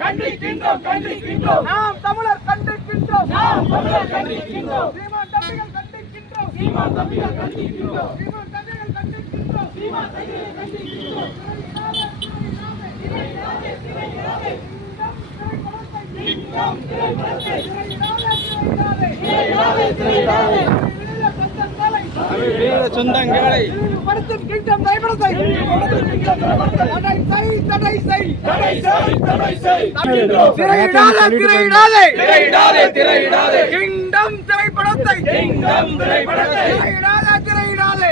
கண்டி கிண்டோ கண்டி கிண்டோ நாம் தமிழர் கண்டி கிண்டோ நாம் தமிழர் கண்டி கிண்டோ சீமான் தம்பிகள் கண்டி கிண்டோ சீமான் தம்பிகள் கண்டி கிண்டோ சீமான் தம்பிகள் கண்டி கிண்டோ சீமான் தம்பிகள் கண்டி கிண்டோ சீமான் தம்பிகள் கண்டி கிண்டோ சீமான் தம்பிகள் கண்டி கிண்டோ சீமான் தம்பிகள் கண்டி கிண்டோ சீமான் தம்பிகள் கண்டி கிண்டோ திரைப்படத்தை திரைப்படத்தை திரைப்படத்தை திரைப்படத்தை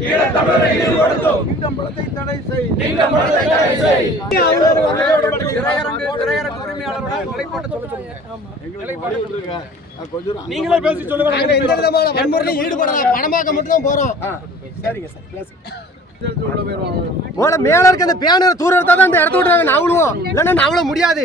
நீங்களே பேசி சொல்லுங்க எந்த விதமான வன்முறையில ஈடுபடல பணமாக்க மட்டும் போறோம் சரிங்க சார் மேல இருக்க அந்த பேனர் தூரத்தான் இந்த இடத்த விட்டுறாங்க நான் அவ்வளவு இல்லைன்னா அவ்வளவு முடியாது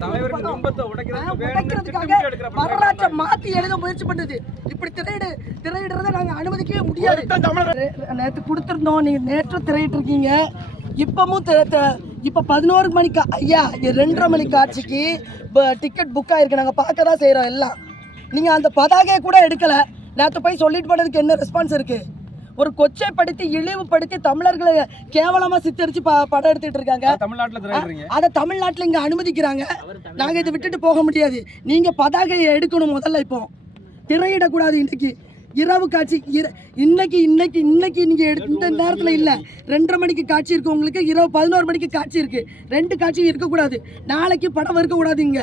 வரலாற்றை மாத்தி எழுத முயற்சி பண்ணுது இப்படி திரையிடு திரையிடுறத நாங்க அனுமதிக்கவே முடியாது நேற்று கொடுத்துருந்தோம் நீங்க நேற்று திரையிட்டு இருக்கீங்க இப்பமும் இப்ப பதினோரு மணிக்கு ஐயா ரெண்டரை மணி காட்சிக்கு டிக்கெட் புக் ஆயிருக்கு நாங்க பார்க்கதான் செய்யறோம் எல்லாம் நீங்க அந்த பதாகையை கூட எடுக்கல நேற்று போய் சொல்லிட்டு போனதுக்கு என்ன ரெஸ்பான்ஸ் இருக்கு ஒரு கொச்சைப்படுத்தி இழிவுபடுத்தி தமிழர்களை கேவலமா சித்தரிச்சு படம் எடுத்துட்டு இருக்காங்க அதை தமிழ்நாட்டில் இங்க அனுமதிக்கிறாங்க நாங்க இதை விட்டுட்டு போக முடியாது நீங்க பதாகையை எடுக்கணும் முதல்ல இப்போ திரையிடக்கூடாது இன்னைக்கு இரவு காட்சி இன்னைக்கு இன்னைக்கு இன்னைக்கு நீங்க இந்த நேரத்துல இல்ல ரெண்டரை மணிக்கு காட்சி இருக்கு உங்களுக்கு இரவு பதினோரு மணிக்கு காட்சி இருக்கு ரெண்டு காட்சியும் இருக்க கூடாது நாளைக்கு படம் இருக்க கூடாது இங்க